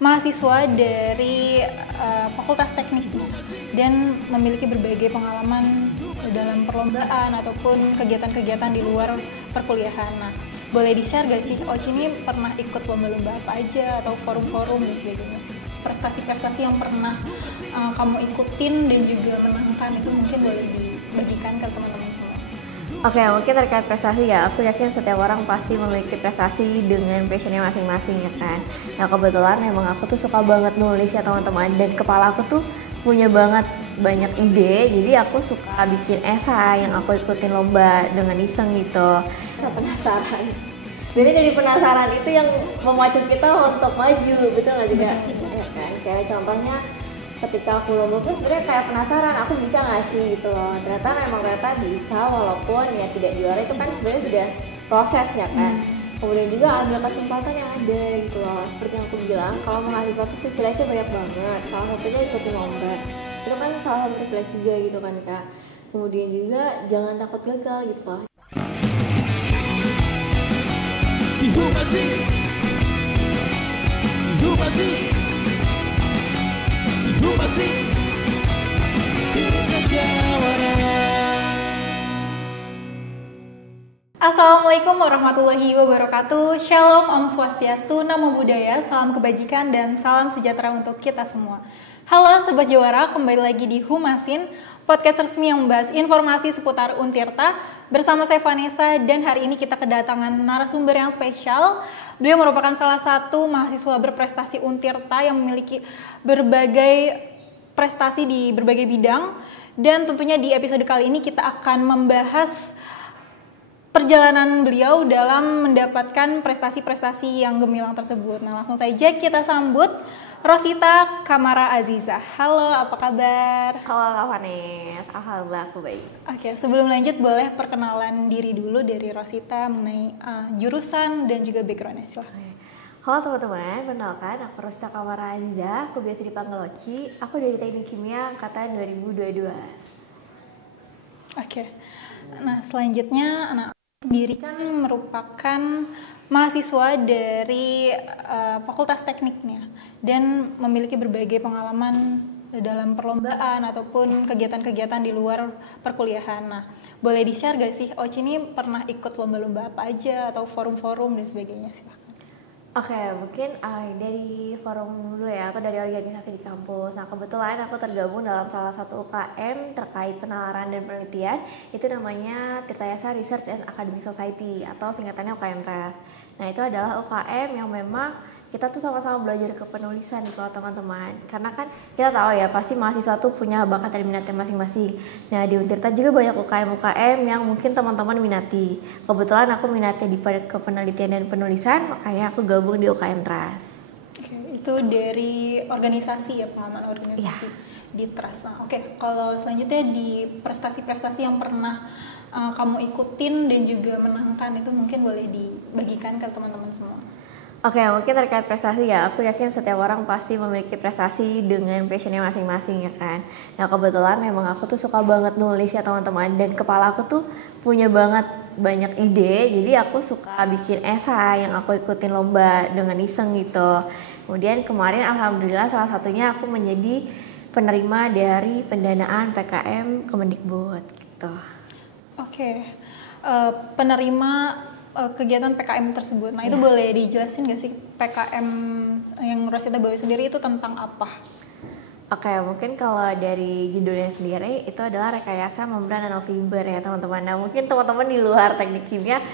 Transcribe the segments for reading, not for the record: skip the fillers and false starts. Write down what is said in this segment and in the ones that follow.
mahasiswa dari Fakultas Teknik dan memiliki berbagai pengalaman dalam perlombaan ataupun kegiatan-kegiatan di luar perkuliahan. Nah, boleh di-share gak sih, Oci ini pernah ikut lomba-lomba apa aja atau forum-forum dan sebagainya? Prestasi-prestasi yang pernah kamu ikutin dan juga menangkan itu mungkin boleh dibagikan ke teman-teman semua. Oke, mungkin terkait prestasi ya, aku yakin setiap orang pasti memiliki prestasi dengan passionnya masing-masing ya kan. Nah kebetulan emang aku tuh suka banget nulis ya teman-teman, dan kepala aku tuh punya banget banyak ide, jadi aku suka bikin esai yang aku ikutin lomba dengan iseng gitu. Saya penasaran. Jadi dari penasaran itu yang memacu kita untuk maju, betul nggak juga? Ya kan, kayak contohnya ketika aku lomba pun sebenarnya kayak penasaran aku bisa nggak sih gitu loh, ternyata bisa walaupun ya tidak juara itu kan sebenarnya sudah proses ya kan. Kemudian juga ambil kesempatan yang ada gitu loh, seperti yang aku bilang kalau mahasiswa tuh privilege banyak banget, salah satunya ikutin lomba itu kan salah satu privilege juga gitu kan kak. Kemudian juga jangan takut gagal gitu loh. Assalamualaikum warahmatullahi wabarakatuh. Shalom, Om Swastiastu, Namo Buddhaya, salam kebajikan dan salam sejahtera untuk kita semua. Halo Sobat Jawara, kembali lagi di Humasin, podcast resmi yang membahas informasi seputar Untirta. Bersama saya Vanessa, dan hari ini kita kedatangan narasumber yang spesial. Beliau merupakan salah satu mahasiswa berprestasi Untirta yang memiliki berbagai prestasi di berbagai bidang. Dan tentunya di episode kali ini kita akan membahas perjalanan beliau dalam mendapatkan prestasi-prestasi yang gemilang tersebut. Nah, langsung saja kita sambut Rosita Kamara Aziza. Halo, apa kabar? Halo Kak Vanes, alhamdulillah aku baik. Oke, sebelum lanjut boleh perkenalan diri dulu dari Rosita mengenai jurusan dan juga background-nya. Silahkan. Halo teman-teman, perkenalkan aku Rosita Kamara Aziza, aku biasa dipanggil Oci. Aku dari Teknik Kimia angkatan 2022. Oke. Nah, selanjutnya anak sendiri kan merupakan mahasiswa dari Fakultas Tekniknya dan memiliki berbagai pengalaman dalam perlombaan ataupun kegiatan-kegiatan di luar perkuliahan. Nah, boleh di-share gak sih, Oci ini pernah ikut lomba-lomba apa aja atau forum-forum dan sebagainya? Silahkan. Oke, mungkin dari forum dulu ya, atau dari organisasi di kampus. Nah, kebetulan aku tergabung dalam salah satu UKM terkait penalaran dan penelitian. Itu namanya Tirtayasa Research and Academic Society, atau singkatannya UKM TRAS. Nah, itu adalah UKM yang memang kita tuh sama-sama belajar ke penulisan nih kalau teman-teman. Karena kan kita tahu ya, pasti mahasiswa tuh punya bakat dan minatnya masing-masing. Nah, di Untirta juga banyak UKM-UKM yang mungkin teman-teman minati. Kebetulan aku minatnya di kepenelitian dan penulisan, makanya aku gabung di UKM TRAS. Oke, itu dari organisasi ya, pengalaman organisasi di TRAS. Nah, oke, kalau selanjutnya di prestasi-prestasi yang pernah kamu ikutin dan juga menangkan itu mungkin boleh dibagikan ke teman-teman semua. Oke, mungkin terkait prestasi ya, aku yakin setiap orang pasti memiliki prestasi dengan passionnya masing-masing ya kan. Nah kebetulan memang aku tuh suka banget nulis ya teman-teman, dan kepala aku tuh punya banget banyak ide, jadi aku suka bikin esai yang aku ikutin lomba dengan iseng gitu. Kemudian kemarin alhamdulillah salah satunya aku menjadi penerima dari pendanaan PKM Kemendikbud gitu. Oke, penerima kegiatan PKM tersebut. Nah, itu boleh dijelasin gak sih PKM yang Rosita bawa sendiri itu tentang apa? Oke, mungkin kalau dari judulnya sendiri itu adalah rekayasa membran nanofiber ya teman-teman. Nah, mungkin teman-teman di luar teknik kimia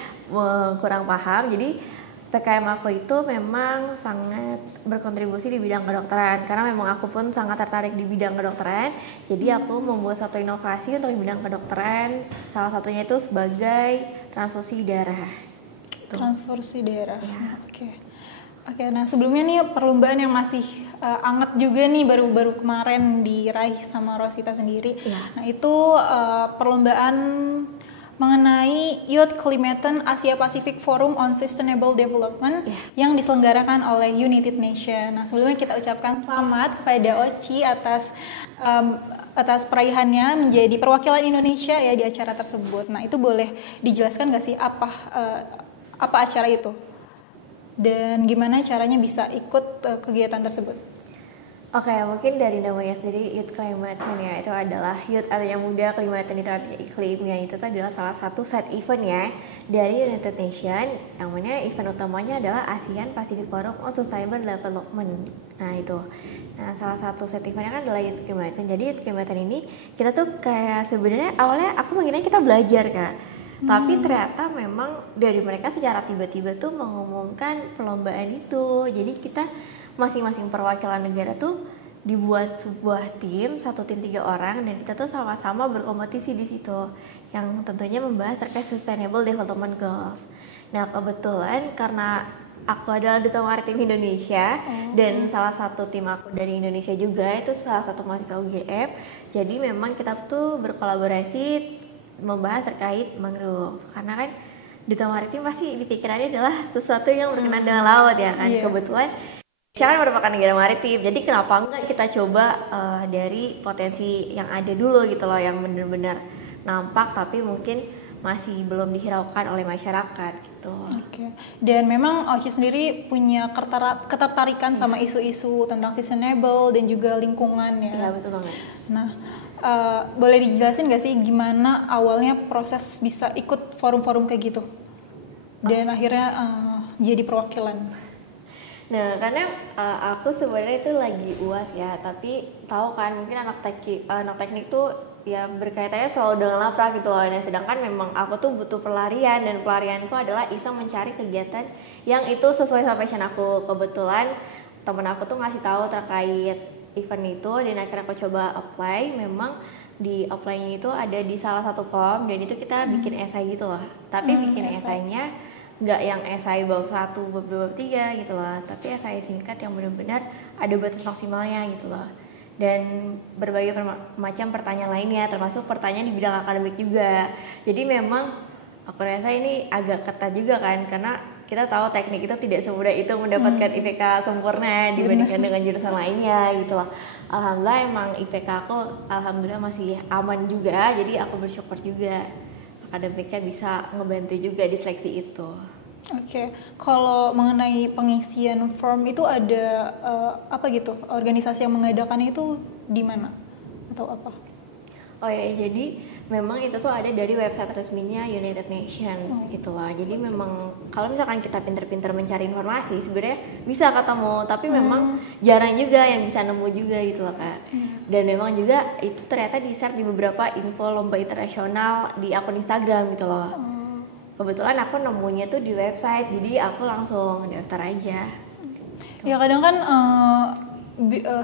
kurang paham. Jadi PKM aku itu memang sangat berkontribusi di bidang kedokteran, karena memang aku pun sangat tertarik di bidang kedokteran. Jadi aku membuat satu inovasi untuk di bidang kedokteran, salah satunya itu sebagai transfusi darah. Transfusi darah. Ya. Oke. Nah sebelumnya nih perlombaan yang masih anget juga nih, baru-baru kemarin diraih sama Rosita sendiri. Ya. Nah itu perlombaan mengenai Youth Climate Asia Pacific Forum on Sustainable Development yang diselenggarakan oleh United Nations. Nah sebelumnya kita ucapkan selamat kepada Oci atas peraihannya menjadi perwakilan Indonesia ya di acara tersebut. Nah itu boleh dijelaskan nggak sih apa acara itu? Dan gimana caranya bisa ikut kegiatan tersebut? Oke, mungkin dari namanya sendiri Youth Climate Change ya, itu adalah youth artinya muda, climate itu artinya iklim, yang itu adalah salah satu side event ya dari United Nations, yang mana event utamanya adalah ASEAN Pacific Forum on Sustainable Development. Nah itu, salah satu side eventnya kan adalah Youth Climate Change. Jadi Youth Climate Change ini kita tuh kayak sebenarnya awalnya aku mengira kita belajar Kak, tapi ternyata memang dari mereka secara tiba-tiba tuh mengumumkan perlombaan itu. Jadi kita masing-masing perwakilan negara tuh dibuat sebuah tim, satu tim 3 orang, dan kita tuh sama-sama berkompetisi di situ yang tentunya membahas terkait Sustainable Development Goals. Nah kebetulan karena aku adalah Duta Maritim Indonesia dan salah satu tim aku dari Indonesia juga, itu salah satu mahasiswa UGM, jadi memang kita tuh berkolaborasi membahas terkait mangrove, karena kan Duta Maritim pasti di pikirannya adalah sesuatu yang berkenaan dengan laut ya kan. Kebetulan Indonesia kan merupakan negara maritim, jadi kenapa enggak kita coba dari potensi yang ada dulu gitu loh, yang benar-benar nampak tapi mungkin masih belum dihiraukan oleh masyarakat gitu. Oke. Dan memang Oci sendiri punya ketertarikan sama isu-isu tentang sustainable dan juga lingkungan ya. Iya betul banget. Nah, boleh dijelasin nggak sih gimana awalnya proses bisa ikut forum-forum kayak gitu? Dan akhirnya jadi perwakilan. Nah, karena aku sebenarnya itu lagi UAS ya, tapi tahu kan mungkin anak teknik tuh ya berkaitannya selalu dengan laprak gitu loh. Nah, sedangkan memang aku tuh butuh pelarian, dan pelarianku adalah iseng mencari kegiatan yang itu sesuai sama passion aku. Kebetulan temen aku tuh ngasih tahu terkait event itu, dan akhirnya aku coba apply. Memang di apply-nya itu ada di salah satu form, dan itu kita bikin esai gitu loh. Tapi bikin esainya nggak yang esai bab 1, bab 2, bab 3 gitu loh, tapi esai singkat yang benar-benar ada batas maksimalnya gitu loh, dan berbagai macam pertanyaan lainnya, termasuk pertanyaan di bidang akademik juga. Jadi memang aku rasa ini agak ketat juga kan, karena kita tahu teknik itu tidak semudah itu mendapatkan IPK sempurna dibandingkan dengan jurusan lainnya gitu loh. Alhamdulillah emang IPK aku alhamdulillah masih aman juga, jadi aku bersyukur juga akademiknya bisa ngebantu juga di seleksi itu. Oke, kalau mengenai pengisian form itu ada apa gitu? Organisasi yang mengadakannya itu di mana atau apa? Oh ya, jadi memang itu tuh ada dari website resminya United Nations gitu lah. Jadi memang kalau misalkan kita pinter-pinter mencari informasi sebenarnya bisa ketemu, tapi memang jarang juga yang bisa nemu juga gitu loh Kak. Dan memang juga itu ternyata di-share di beberapa info lomba internasional di akun Instagram gitu loh. Kebetulan aku nemunya tuh di website, jadi aku langsung daftar aja. Ya kadang kan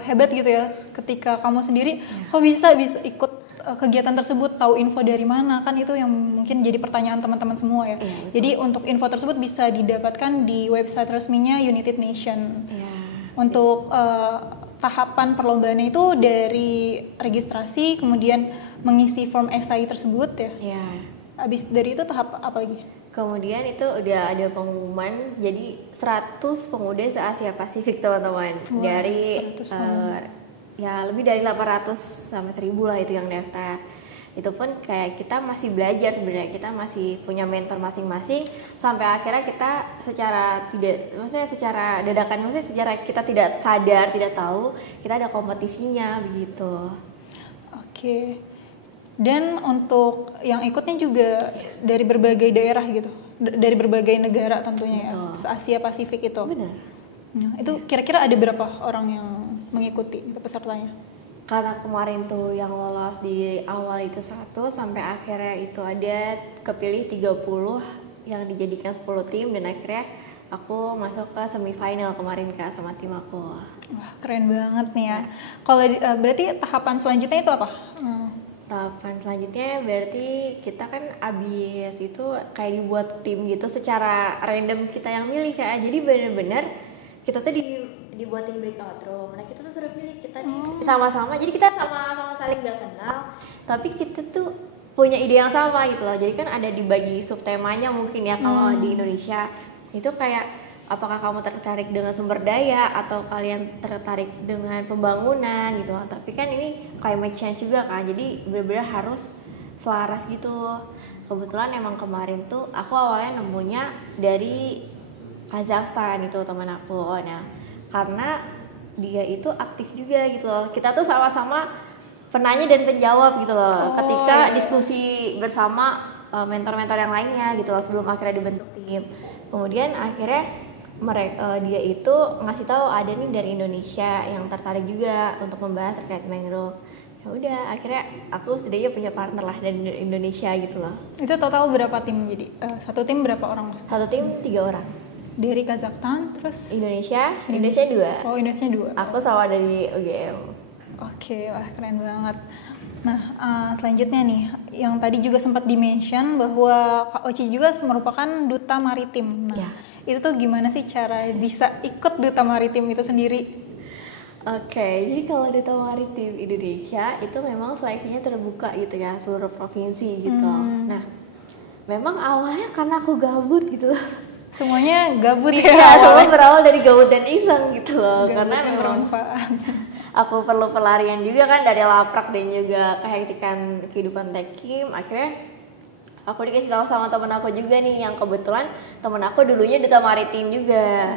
hebat gitu ya, ketika kamu sendiri kok bisa ikut kegiatan tersebut, tahu info dari mana, kan itu yang mungkin jadi pertanyaan teman-teman semua ya. Jadi untuk info tersebut bisa didapatkan di website resminya United Nations. Untuk tahapan perlombaannya itu dari registrasi, kemudian mengisi form esai tersebut ya. Abis dari itu tahap apa lagi? Kemudian itu udah ada pengumuman, jadi 100 pemuda se-Asia Pasifik teman-teman. Dari ya lebih dari 800 sampai 1000 lah itu yang daftar. Itu pun kayak kita masih belajar sebenarnya, kita masih punya mentor masing-masing, sampai akhirnya kita secara dadakan, maksudnya secara kita tidak sadar, tidak tahu kita ada kompetisinya begitu. Oke. Dan untuk yang ikutnya juga dari berbagai daerah gitu, dari berbagai negara tentunya. Betul. Ya, Asia Pasifik itu. Benar. Nah, itu kira-kira ada berapa orang yang mengikuti itu pesertanya? Karena kemarin tuh yang lolos di awal itu 100, sampai akhirnya itu ada kepilih 30 yang dijadikan 10 tim, dan akhirnya aku masuk ke semifinal kemarin Kak sama tim aku. Wah, keren banget nih ya. Kalau berarti tahapan selanjutnya itu apa? Tahapan selanjutnya berarti kita kan abis itu kayak dibuat tim gitu secara random, kita yang milih Kak. Jadi benar-benar kita tuh dibuatin breakout room. Nah kita tuh suruh pilih, kita sama-sama. Jadi kita sama-sama saling gak kenal, tapi kita tuh punya ide yang sama gitu loh. Jadi kan ada dibagi subtemanya mungkin ya. Kalau di Indonesia itu kayak apakah kamu tertarik dengan sumber daya atau kalian tertarik dengan pembangunan gitu. Tapi kan ini climate change juga kan, jadi benar-benar harus selaras gitu. Kebetulan emang kemarin tuh aku awalnya nemunya dari Kazakhstan itu teman aku. Nah, karena dia itu aktif juga gitu loh. Kita tuh sama-sama penanya dan penjawab gitu loh. Ketika diskusi bersama mentor-mentor yang lainnya gitu loh sebelum akhirnya dibentuk tim. Kemudian akhirnya dia itu ngasih tahu ada nih dari Indonesia yang tertarik juga untuk membahas terkait mangrove. Ya udah, akhirnya aku setidaknya punya partner lah dari Indonesia gitu loh. Itu total berapa tim jadi? Satu tim berapa orang? Satu tim 3 orang. Dari Kazakhstan terus Indonesia 2. Oh, Indonesia 2. Aku sama dari UGM. Oke, wah keren banget. Nah, selanjutnya nih, yang tadi juga sempat di-mention bahwa Kak Oci juga merupakan duta maritim. Nah, ya. Itu tuh gimana sih cara bisa ikut duta maritim itu sendiri? Oke, jadi kalau duta maritim Indonesia itu memang seleksinya terbuka gitu ya, seluruh provinsi gitu. Nah, memang awalnya karena aku gabut gitu. Semuanya gabut ya? Iya, semua berawal dari gabut dan iseng gitu loh. Gabut karena memang bermanfaat. Aku perlu pelarian juga kan dari laprak dan juga kehektikan kehidupan tekim. Akhirnya aku dikasih tahu sama temen aku juga nih, yang kebetulan temen aku dulunya duta maritim juga.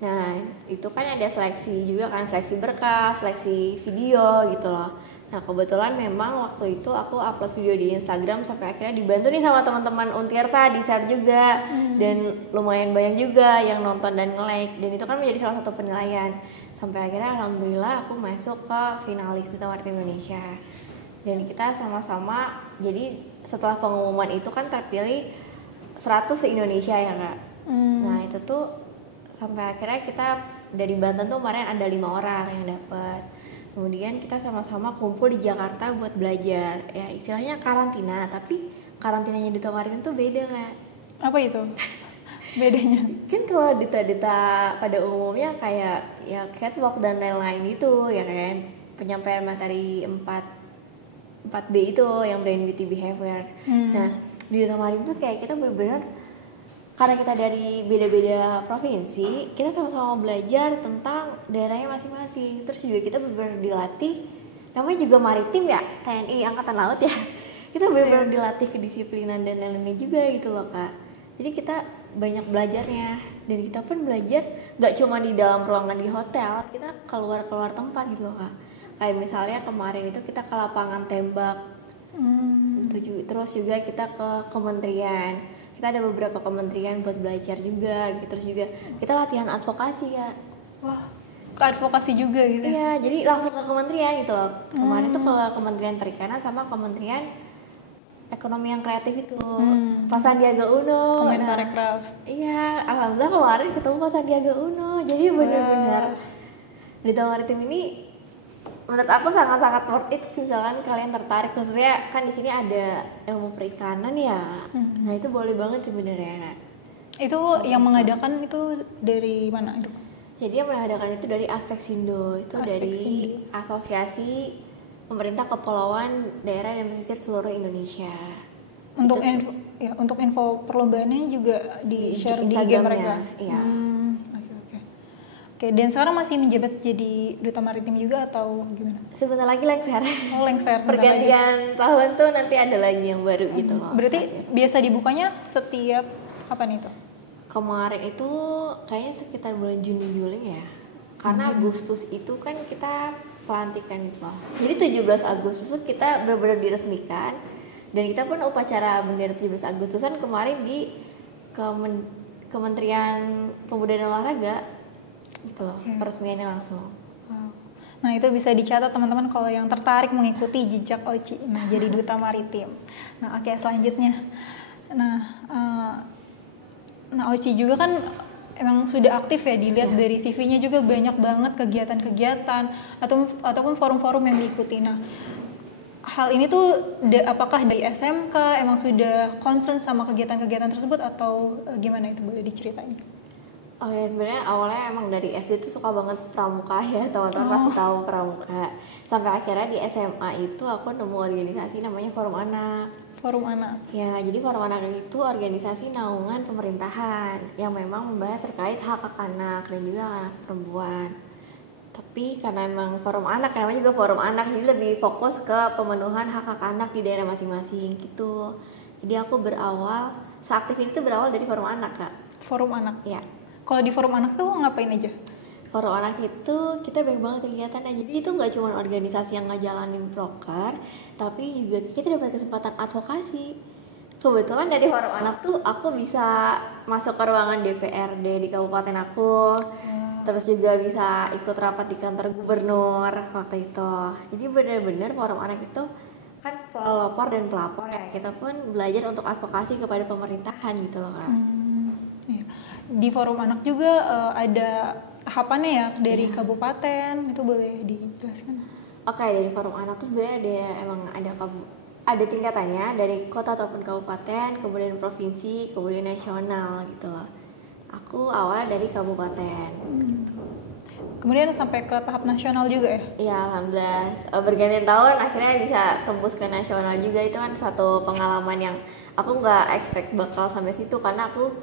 Nah, itu kan ada seleksi juga kan, seleksi berkas, seleksi video gitu loh. Nah, kebetulan memang waktu itu aku upload video di Instagram sampai akhirnya dibantu nih sama teman-teman Untirta di share juga. Dan lumayan banyak juga yang nonton dan nge-like, dan itu kan menjadi salah satu penilaian. Sampai akhirnya alhamdulillah aku masuk ke finalis Duta Maritim Indonesia. Dan kita sama-sama, jadi setelah pengumuman itu kan terpilih 100 se-Indonesia ya Kak. Nah, itu tuh sampai akhirnya kita dari Banten tuh kemarin ada 5 orang yang dapet. Kemudian kita sama-sama kumpul di Jakarta buat belajar. Ya istilahnya karantina, tapi karantinanya Duta Maritim tuh beda Kak. Apa itu bedanya? Kan kalau duta-duta pada umumnya kayak ya catwalk dan lain-lain gitu ya kan. Penyampaian materi 4B itu yang brain beauty behavior. Nah, di Duta Maritim tuh kayak kita benar-benar, karena kita dari beda-beda provinsi, kita sama-sama belajar tentang daerahnya masing-masing. Terus juga kita benar-benar dilatih, namanya juga maritim ya, TNI Angkatan Laut ya. Kita benar-benar dilatih kedisiplinan dan lain-lainnya juga gitu loh Kak. Jadi kita banyak belajarnya, dan kita pun belajar gak cuma di dalam ruangan di hotel, kita keluar-keluar tempat gitu loh Kak. Kayak misalnya kemarin itu kita ke lapangan tembak, terus juga kita ke kementerian. Kita ada beberapa kementerian buat belajar juga gitu. Terus juga kita latihan advokasi ya. Wah, ke advokasi juga gitu? Iya, jadi langsung ke kementerian gitu loh. Kemarin tuh ke Kementerian Perikanan sama Kementerian Ekonomi yang Kreatif itu. Pak Sandiaga Uno. Kemenparekraf. Iya, alhamdulillah kemarin ketemu Pak Sandiaga Uno. Jadi benar-benar di Duta Maritim ini menurut aku sangat-sangat worth it misalkan kalian tertarik, khususnya kan di sini ada ilmu perikanan ya. Nah, itu boleh banget sebenarnya. Itu yang mengadakan itu dari mana itu? Jadi yang mengadakan itu dari Aspeksindo, itu dari Asosiasi Pemerintah Kepulauan Daerah dan Pesisir Seluruh Indonesia. Untuk info perlombaannya juga di share di IG mereka. Iya. Oke, dan sekarang masih menjabat jadi duta maritim juga atau gimana? Sebentar lagi lengser. Oh, lengser. Pergantian tahun tuh nanti ada lagi yang baru gitu loh. Berarti biasa dibukanya setiap kapan itu? Kemarin itu kayaknya sekitar bulan Juni Juli ya. Karena Agustus itu kan kita pelantikan gitu loh. Jadi 17 Agustus itu kita benar-benar diresmikan, dan kita pun upacara bendera 17 Agustusan kemarin di Kementerian Pemuda dan Olahraga gitu loh, peresmiannya langsung. Wow. Nah, itu bisa dicatat teman-teman kalau yang tertarik mengikuti jejak Oci. Nah, jadi duta maritim. Nah, oke, selanjutnya. Nah, Oci juga kan emang sudah aktif ya, dilihat dari CV-nya juga banyak banget kegiatan-kegiatan ataupun forum-forum yang diikuti. Nah, hal ini tuh apakah dari SMK emang sudah concern sama kegiatan-kegiatan tersebut atau gimana, itu boleh diceritain? Oh ya, sebenarnya awalnya emang dari SD tuh suka banget pramuka ya, teman-teman pasti tahu pramuka. Sampai akhirnya di SMA itu aku nemu organisasi namanya Forum Anak. Forum Anak? Ya, jadi Forum Anak itu organisasi naungan pemerintahan yang memang membahas terkait hak anak dan juga anak perempuan. Tapi karena emang Forum Anak, namanya juga Forum Anak, jadi lebih fokus ke pemenuhan hak anak di daerah masing-masing gitu. Jadi aku seaktif itu berawal dari Forum Anak Kak. Forum Anak? Ya. Kalau di forum anak tuh ngapain aja? Forum anak itu kita banyak banget kegiatannya. Jadi itu nggak cuma organisasi yang ngejalanin proker, tapi juga kita dapat kesempatan advokasi. Kebetulan dari forum anak tuh aku bisa masuk ke ruangan DPRD di kabupaten aku. Terus juga bisa ikut rapat di kantor gubernur waktu itu. Jadi benar-benar forum anak itu kan pelopor dan pelapor ya. Kita pun belajar untuk advokasi kepada pemerintahan gitu loh Kak. Iya. Di forum anak juga ada tahapannya ya dari kabupaten, itu boleh dijelaskan? Oke, dari forum anak tuh sebenarnya ada tingkatannya dari kota ataupun kabupaten, kemudian provinsi, kemudian nasional gitu loh. Aku awalnya dari kabupaten. Kemudian sampai ke tahap nasional juga ya? Iya, alhamdulillah. Bergantian tahun akhirnya bisa tembus ke nasional juga. Itu kan suatu pengalaman yang aku nggak expect bakal sampai situ, karena aku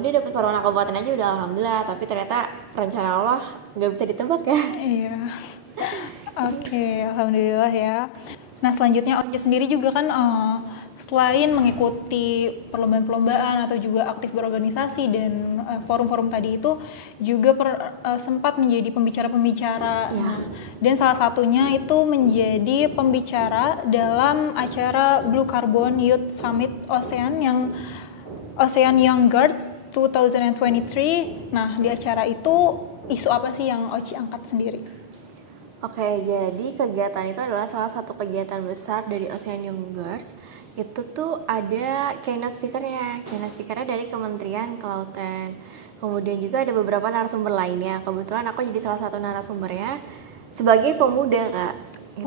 ini dapat forum anak kabupaten aja udah alhamdulillah. Tapi ternyata rencana Allah nggak bisa ditebak ya. Iya. Oke, alhamdulillah ya. Nah selanjutnya Oci sendiri juga kan selain mengikuti perlombaan-perlombaan atau juga aktif berorganisasi dan forum-forum tadi itu juga sempat menjadi pembicara-pembicara. Dan salah satunya itu menjadi pembicara dalam acara Blue Carbon Youth Summit ASEAN Young Guards 2023. Nah di acara itu isu apa sih yang Oci angkat sendiri? Oke, jadi kegiatan itu adalah salah satu kegiatan besar dari ASEAN Young Girls. Itu tuh ada keynote speakernya dari Kementerian Kelautan. Kemudian juga ada beberapa narasumber lainnya. Kebetulan aku jadi salah satu narasumbernya sebagai pemuda Kak.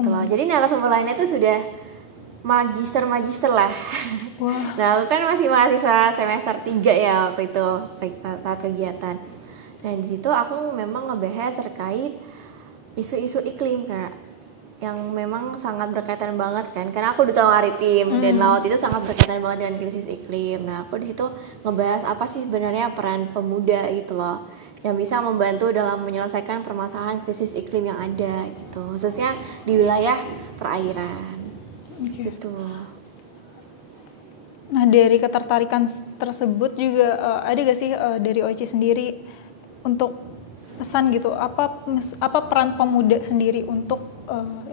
Gitu loh. Jadi narasumber lainnya tuh sudah magister lah. Wah. Nah, aku kan masih mahasiswa semester 3 ya waktu itu saat kegiatan. Nah, di situ aku memang ngebahas terkait isu-isu iklim Kak, yang memang sangat berkaitan banget kan, karena aku duta maritim dan laut itu sangat berkaitan banget dengan krisis iklim. Nah aku di situ ngebahas apa sih sebenarnya peran pemuda gitu loh, yang bisa membantu dalam menyelesaikan permasalahan krisis iklim yang ada gitu, khususnya di wilayah perairan. Gitu. Nah dari ketertarikan tersebut juga ada gak sih dari Oci sendiri untuk pesan gitu, apa peran pemuda sendiri untuk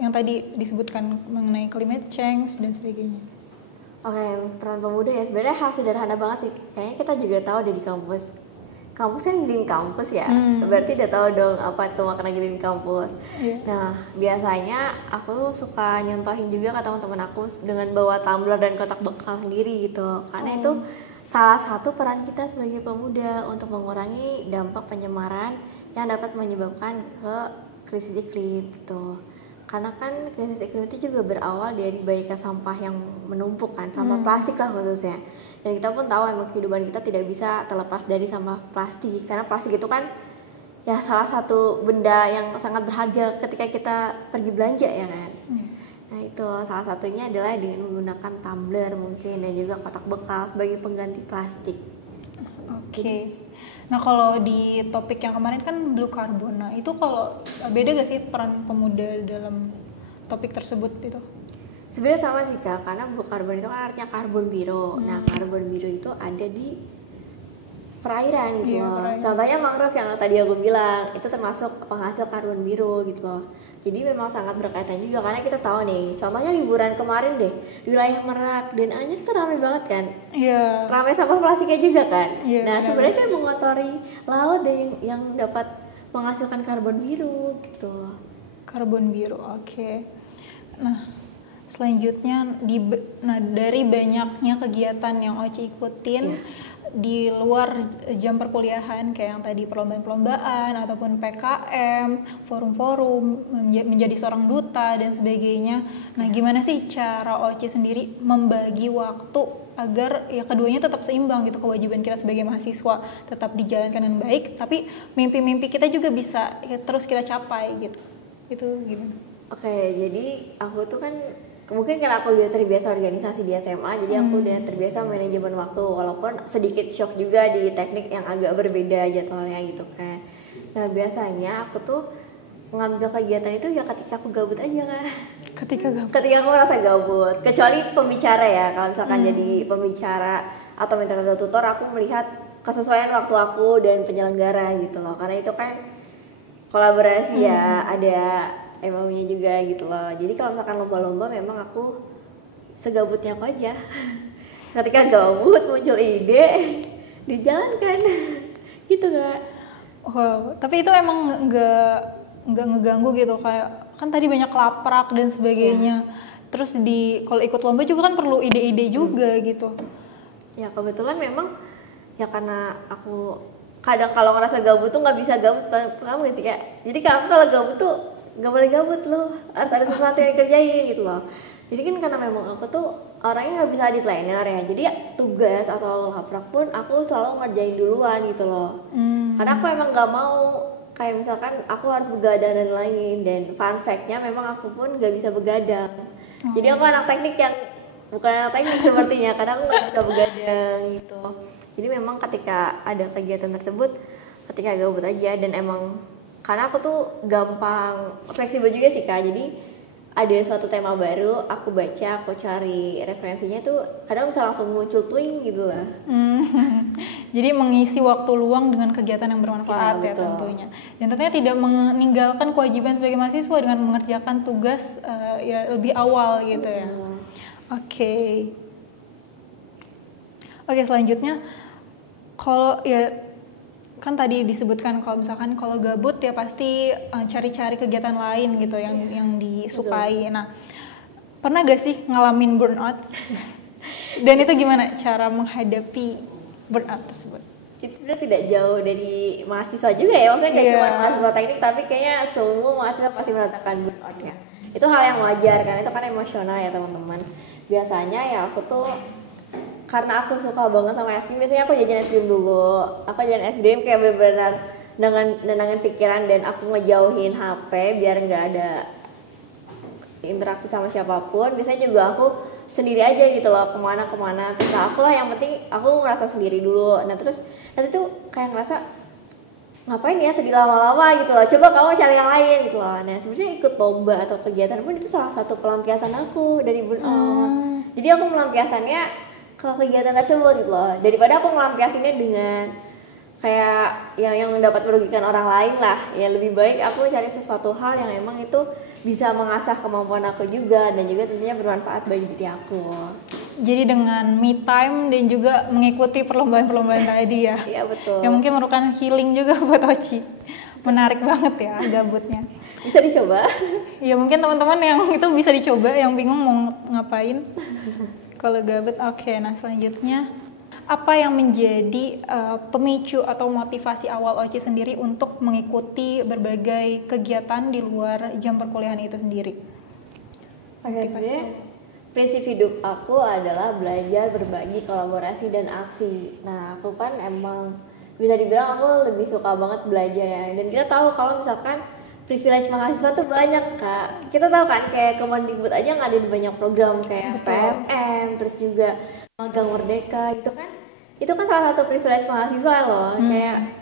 yang tadi disebutkan mengenai climate change dan sebagainya? Oke, peran pemuda ya sebenarnya hal sederhana banget sih. Kayaknya kita juga tahu deh di kampus kan green campus ya, berarti udah tahu dong apa itu makna green campus. Nah biasanya aku suka nyontohin juga ke teman-teman aku dengan bawa tumbler dan kotak bekal sendiri gitu, karena itu salah satu peran kita sebagai pemuda untuk mengurangi dampak pencemaran yang dapat menyebabkan ke krisis iklim gitu. Karena kan krisis iklim itu juga berawal dari banyaknya sampah yang menumpuk kan, sampah plastik lah khususnya. Dan kita pun tahu emang kehidupan kita tidak bisa terlepas dari sampah plastik, karena plastik itu kan ya salah satu benda yang sangat berharga ketika kita pergi belanja ya kan. Nah itu salah satunya adalah dengan menggunakan tumbler mungkin, dan juga kotak bekal sebagai pengganti plastik. Oke. Nah kalau di topik yang kemarin kan Blue Carbon, nah itu kalau beda gak sih peran pemuda dalam topik tersebut itu? Sebenarnya sama sih Kak, karena Blue Carbon itu kan artinya karbon biru. Nah karbon biru itu ada di perairan gitu loh. Contohnya mangrove yang tadi aku bilang, itu termasuk penghasil karbon biru gitu loh. Jadi memang sangat berkaitan juga, karena kita tahu nih, contohnya liburan kemarin deh, wilayah Merak dan Anyer tuh ramai banget kan. Iya. Ramai sampah plastiknya juga kan. Nah sebenarnya kan mengotori laut dan yang dapat menghasilkan karbon biru gitu. Karbon biru, oke. Nah selanjutnya dari banyaknya kegiatan yang Oci ikutin di luar jam perkuliahan kayak yang tadi perlombaan-perlombaan ataupun PKM, forum-forum, menjadi seorang duta dan sebagainya. Nah, gimana sih cara Oci sendiri membagi waktu agar ya keduanya tetap seimbang gitu, kewajiban kita sebagai mahasiswa tetap dijalankan dengan baik, tapi mimpi-mimpi kita juga bisa terus kita capai gitu. Itu gimana? Oke, jadi aku tuh kan mungkin karena aku udah terbiasa organisasi di SMA, jadi aku udah terbiasa manajemen waktu, walaupun sedikit shock juga di teknik yang agak berbeda jadwalnya gitu kan. Nah biasanya aku tuh ngambil kegiatan itu ya ketika aku gabut aja kan. Ketika aku merasa gabut, kecuali pembicara ya, kalau misalkan jadi pembicara atau mentor tutor, aku melihat kesesuaian waktu aku dan penyelenggara gitu loh, karena itu kan kolaborasi ya, ada MOU-nya juga gitu loh. Jadi kalau misalkan lomba-lomba memang aku segabutnya aku aja. Ketika gabut muncul ide, dijalankan. Gitu Kak. Wow, tapi itu emang nggak ngeganggu gitu, kayak kan tadi banyak laprak dan sebagainya. Terus kalau ikut lomba juga kan perlu ide-ide juga gitu. Ya kebetulan memang ya karena aku kadang kalau ngerasa gabut tuh nggak bisa gabut kamu gitu ya. Jadi kalau gabut tuh nggak boleh gabut loh, harus ada sesuatu yang dikerjain gitu loh. Jadi kan karena memang aku tuh orangnya nggak bisa deadliner ya, jadi tugas atau laprak pun aku selalu ngerjain duluan gitu loh. Karena aku emang nggak mau kayak misalkan aku harus begadang dan lain, dan fun fact-nya memang aku pun nggak bisa begadang. Jadi aku anak teknik yang bukan anak teknik sepertinya, karena aku nggak bisa begadang gitu. Jadi memang ketika ada kegiatan tersebut, ketika gabut aja, dan emang karena aku tuh gampang fleksibel juga sih Kak. Jadi ada suatu tema baru, aku baca, aku cari referensinya tuh kadang bisa langsung muncul twing gitu lah. Jadi mengisi waktu luang dengan kegiatan yang bermanfaat ya tentunya. Dan tentunya tidak meninggalkan kewajiban sebagai mahasiswa dengan mengerjakan tugas ya lebih awal gitu ya. Oke, selanjutnya kalau ya kan tadi disebutkan kalau misalkan kalau gabut ya pasti cari-cari kegiatan lain gitu yang disukai. Nah, pernah gak sih ngalamin burnout? Dan itu gimana cara menghadapi burnout tersebut? Itu sebenarnya tidak jauh dari mahasiswa juga ya, maksudnya kayak cuma mahasiswa teknik, tapi kayaknya semua mahasiswa pasti merasakan burnout ya. Itu hal yang wajar kan, itu kan emosional ya teman-teman. Biasanya ya aku tuh karena aku suka banget sama es krim, biasanya aku jajan es krim dulu. Aku jajan es krim kayak benar-benar nenangin pikiran, dan aku ngejauhin HP biar nggak ada interaksi sama siapapun. Biasanya juga aku sendiri aja gitu loh, kemana-kemana. Terus aku lah, yang penting aku ngerasa sendiri dulu. Nah terus nanti tuh kayak ngerasa ngapain ya sedih lama-lama gitu loh, coba kamu cari yang lain gitu loh. Nah sebenarnya ikut lomba atau kegiatan pun itu salah satu pelampiasan aku dari burnout. Jadi aku melampiasannya ke kegiatan tersebut gitu loh, daripada aku melampiasinnya dengan kayak yang dapat merugikan orang lain lah. Ya lebih baik aku cari sesuatu hal yang emang itu bisa mengasah kemampuan aku juga, dan juga tentunya bermanfaat bagi diri aku. Jadi dengan me time dan juga mengikuti perlombaan-perlombaan tadi ya. Iya betul. Yang mungkin merupakan healing juga buat Oci. Menarik banget ya gabutnya. Bisa dicoba. Ya mungkin teman-teman yang itu bisa dicoba, yang bingung mau ngapain kalau gabut. Oke, nah selanjutnya apa yang menjadi pemicu atau motivasi awal Oci sendiri untuk mengikuti berbagai kegiatan di luar jam perkuliahan itu sendiri? Oke, sebenarnya prinsip hidup aku adalah belajar, berbagi, kolaborasi, dan aksi. Nah, aku kan emang bisa dibilang aku lebih suka banget belajar ya. Dan kita tahu kalau misalkan privilege mahasiswa tuh banyak Kak. Kita tahu kan kayak Kemendikbud aja ngadain banyak program kayak PMM, terus juga magang merdeka gitu kan. Itu kan salah satu privilege mahasiswa loh. Kayak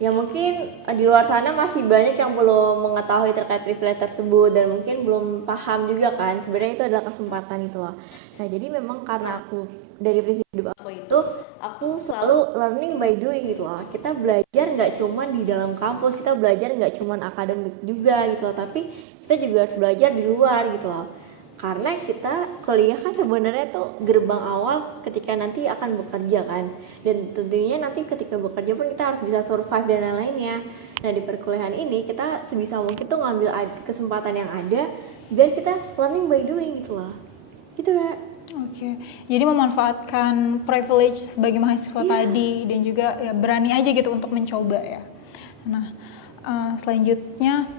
ya mungkin di luar sana masih banyak yang belum mengetahui terkait privilege tersebut, dan mungkin belum paham juga kan sebenarnya itu adalah kesempatan itu loh. Nah jadi memang karena aku dari prinsip hidup aku itu, aku selalu learning by doing gitu loh. Kita belajar nggak cuma di dalam kampus, kita belajar nggak cuma akademik juga gitu loh, tapi kita juga harus belajar di luar gitu loh. Karena kita kuliah kan sebenarnya tuh gerbang awal ketika nanti akan bekerja kan, dan tentunya nanti ketika bekerja pun kita harus bisa survive dan lain-lainnya. Nah di perkuliahan ini kita sebisa mungkin tuh ngambil kesempatan yang ada biar kita learning by doing gitu loh, gitu Kak. Oke, jadi memanfaatkan privilege sebagai mahasiswa tadi, dan juga ya berani aja gitu untuk mencoba ya. Nah selanjutnya,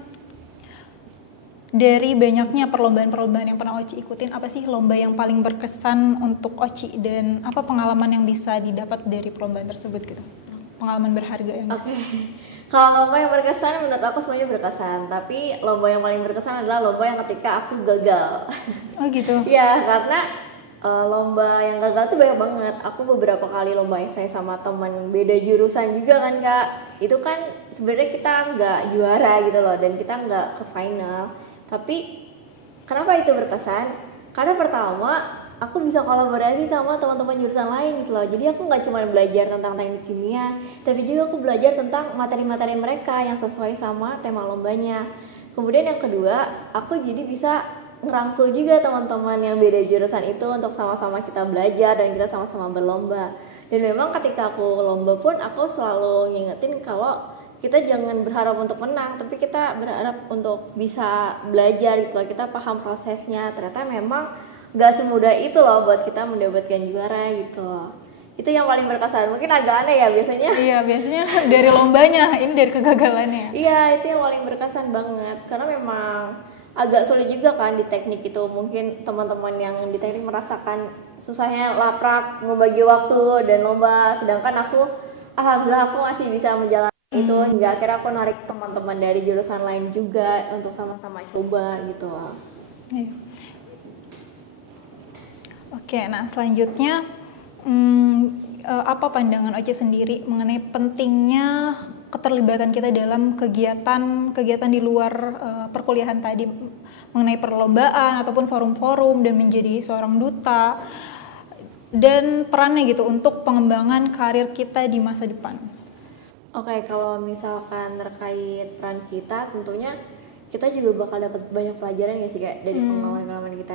dari banyaknya perlombaan-perlombaan yang pernah Oci ikutin, apa sih lomba yang paling berkesan untuk Oci, dan apa pengalaman yang bisa didapat dari perlombaan tersebut gitu? Pengalaman berharga yang Kalau lomba yang berkesan, menurut aku semuanya berkesan. Tapi lomba yang paling berkesan adalah lomba yang ketika aku gagal. Oh gitu? Iya, karena lomba yang gagal tuh banyak banget. Aku beberapa kali lomba saya sama teman beda jurusan juga kan Kak. Itu kan sebenarnya kita nggak juara gitu loh, dan kita nggak ke final. Tapi kenapa itu berkesan? Karena pertama aku bisa kolaborasi sama teman-teman jurusan lain gitu loh. Jadi aku nggak cuma belajar tentang teknik kimia, tapi juga aku belajar tentang materi-materi mereka yang sesuai sama tema lombanya. Kemudian yang kedua, aku jadi bisa ngerangkul juga teman-teman yang beda jurusan itu untuk sama-sama kita belajar dan kita sama-sama berlomba. Dan memang ketika aku lomba pun aku selalu ngingetin kalau kita jangan berharap untuk menang, tapi kita berharap untuk bisa belajar gitu loh. Kita paham prosesnya, ternyata memang gak semudah itu loh buat kita mendapatkan juara gitu. Itu yang paling berkesan. Mungkin agak aneh ya biasanya. Iya, biasanya dari lombanya, ini dari kegagalannya. Iya, itu yang paling berkesan banget. Karena memang agak sulit juga kan di teknik itu. Mungkin teman-teman yang di teknik merasakan susahnya laprak, membagi waktu dan lomba. Sedangkan aku, alhamdulillah aku masih bisa menjalani itu. Hingga akhirnya aku narik teman-teman dari jurusan lain juga untuk sama-sama coba gitu. Iya. Oke, nah selanjutnya apa pandangan Oce sendiri mengenai pentingnya keterlibatan kita dalam kegiatan di luar perkuliahan tadi, mengenai perlombaan ataupun forum-forum dan menjadi seorang duta dan perannya gitu untuk pengembangan karir kita di masa depan. Oke, kalau misalkan terkait peran kita, tentunya kita juga bakal dapat banyak pelajaran ya sih kayak dari pengalaman kita.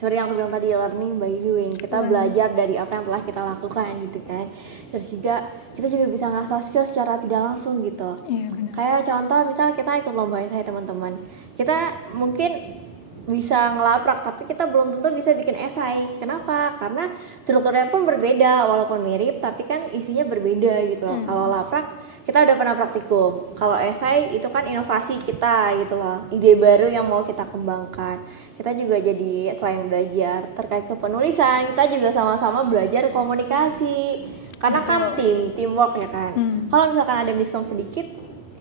Seperti yang aku bilang tadi, learning by doing. Kita belajar dari apa yang telah kita lakukan gitu kan. Terus juga kita juga bisa ngasah skill secara tidak langsung gitu. Iya, benar. Kayak contoh misalnya kita ikut lomba esai teman-teman. Kita mungkin bisa ngelaprak tapi kita belum tentu bisa bikin esai. Kenapa? Karena strukturnya pun berbeda walaupun mirip tapi kan isinya berbeda gitu loh. Kalau laprak kita udah pernah praktikum. Kalau esai itu kan inovasi kita gitu loh. Ide baru yang mau kita kembangkan. Kita juga jadi selain belajar terkait kepenulisan, kita juga sama-sama belajar komunikasi. Karena kan teamwork ya kan. Kalau misalkan ada miskom sedikit,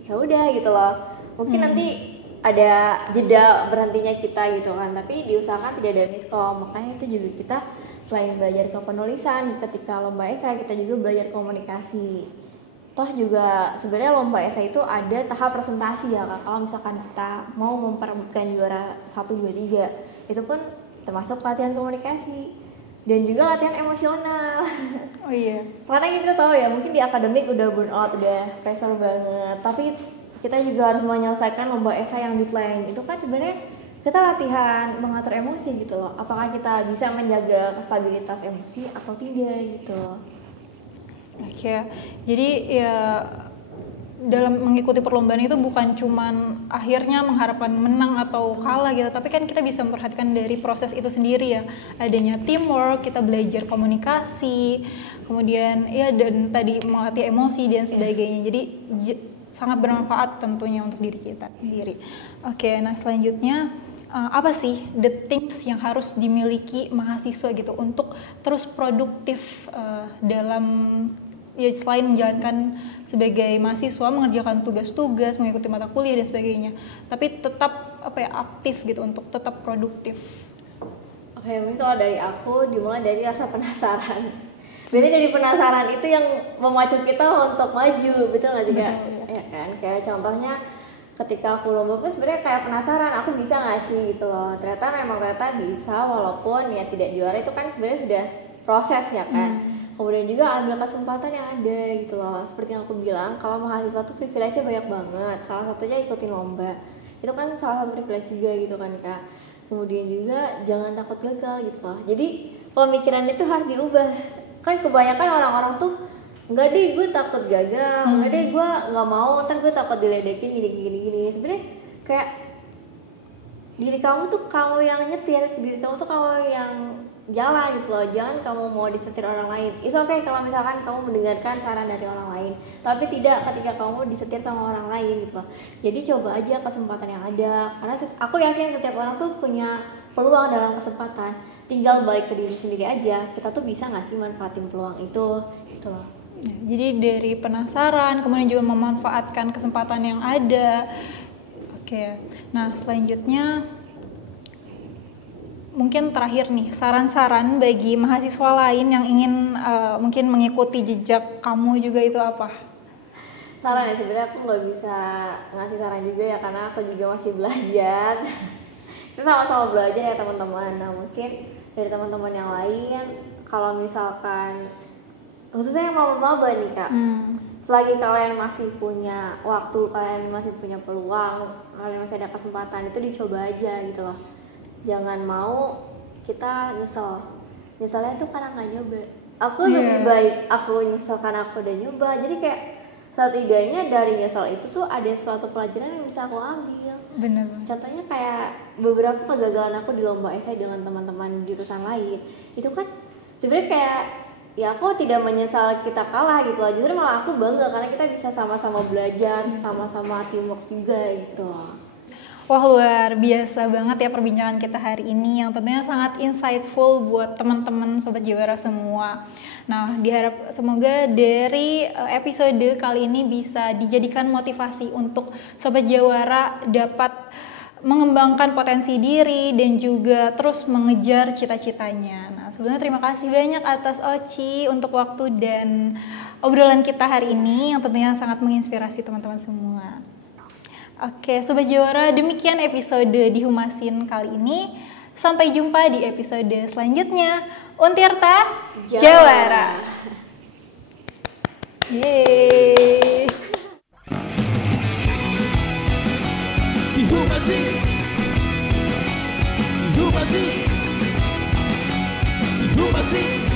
ya udah gitu loh. Mungkin nanti ada jeda berhentinya kita gitu kan, tapi diusahakan tidak ada miskom. Makanya itu juga kita selain belajar kepenulisan, ketika lomba esai kita juga belajar komunikasi. Toh juga sebenarnya lomba esai itu ada tahap presentasi ya Kak. Kalau misalkan kita mau memperebutkan juara 1, 2, 3, itu pun termasuk latihan komunikasi dan juga latihan emosional. Oh iya. Karena kita tahu ya mungkin di akademik udah burn out, udah pressure banget, tapi kita juga harus menyelesaikan lomba esai yang deadline. Itu kan sebenarnya kita latihan mengatur emosi gitu loh. Apakah kita bisa menjaga stabilitas emosi atau tidak gitu. Oke, jadi ya dalam mengikuti perlombaan itu bukan cuman akhirnya mengharapkan menang atau kalah gitu, tapi kan kita bisa memperhatikan dari proses itu sendiri ya, adanya teamwork, kita belajar komunikasi, kemudian ya dan tadi melatih emosi dan sebagainya. Jadi sangat bermanfaat tentunya untuk diri kita sendiri. Oke, nah selanjutnya apa sih the things yang harus dimiliki mahasiswa gitu untuk terus produktif dalam ya selain menjalankan sebagai mahasiswa, mengerjakan tugas-tugas, mengikuti mata kuliah dan sebagainya, tapi tetap aktif gitu untuk tetap produktif. Oke, mungkin kalau dari aku dimulai dari rasa penasaran. Berarti dari penasaran itu yang memacu kita untuk maju, betul nggak sih Kak? Ya kan, kayak contohnya ketika aku lomba pun sebenarnya kayak penasaran, aku bisa nggak sih gitu loh. Ternyata bisa, walaupun ya tidak juara itu kan sebenarnya sudah proses ya kan. Kemudian juga ambil kesempatan yang ada gitu loh. Seperti yang aku bilang, kalau mahasiswa tuh privilege-nya banyak banget. Salah satunya ikutin lomba. Itu kan salah satu privilege juga gitu kan Kak. Kemudian juga jangan takut gagal gitu loh. Jadi pemikiran itu harus diubah. Kan kebanyakan orang-orang tuh enggak deh gue takut gagal, enggak deh gue nggak mau, ntar gue takut diledekin gini. Sebenarnya kayak diri kamu tuh kamu yang nyetir, diri kamu tuh kamu yang jalan gitu loh. Jangan kamu mau disetir orang lain. It's okay kalau misalkan kamu mendengarkan saran dari orang lain, tapi tidak ketika kamu disetir sama orang lain gitu loh. Jadi coba aja kesempatan yang ada, karena aku yakin setiap orang tuh punya peluang dalam kesempatan. Tinggal balik ke diri sendiri aja, kita tuh bisa nggak sih manfaatin peluang itu gitu loh. Ya, jadi dari penasaran, kemudian juga memanfaatkan kesempatan yang ada. Oke, nah selanjutnya mungkin terakhir nih, saran-saran bagi mahasiswa lain yang ingin mungkin mengikuti jejak kamu juga itu apa? Saran ya, sebenarnya aku nggak bisa ngasih saran juga ya, karena aku juga masih belajar. Kita sama-sama belajar ya teman-teman. Nah mungkin dari teman-teman yang lain, kalau misalkan khususnya yang maba-maba nih Kak, selagi kalian masih punya waktu, kalian masih punya peluang, kalian masih ada kesempatan, itu dicoba aja gitu loh. Jangan mau kita nyeselnya itu karena nggak nyoba. Aku lebih baik aku nyesel karena aku udah nyoba. Jadi kayak setidaknya dari nyesel itu tuh ada suatu pelajaran yang bisa aku ambil. Bener. Contohnya kayak beberapa kegagalan aku di lomba esai dengan teman-teman jurusan lain. Itu kan sebenarnya kayak ya aku tidak menyesal kita kalah gitu loh. Justru malah aku bangga karena kita bisa sama-sama belajar, sama-sama teamwork juga gitu. Wah, luar biasa banget ya perbincangan kita hari ini yang tentunya sangat insightful buat teman-teman Sobat Jawara semua. Nah, diharap semoga dari episode kali ini bisa dijadikan motivasi untuk Sobat Jawara dapat mengembangkan potensi diri dan juga terus mengejar cita-citanya. Nah, sebenarnya terima kasih banyak atas Oci untuk waktu dan obrolan kita hari ini yang tentunya sangat menginspirasi teman-teman semua. Oke, Sobat Jawara, demikian episode di Humasin kali ini. Sampai jumpa di episode selanjutnya. Untirta Jawara. Yeay. Humasin.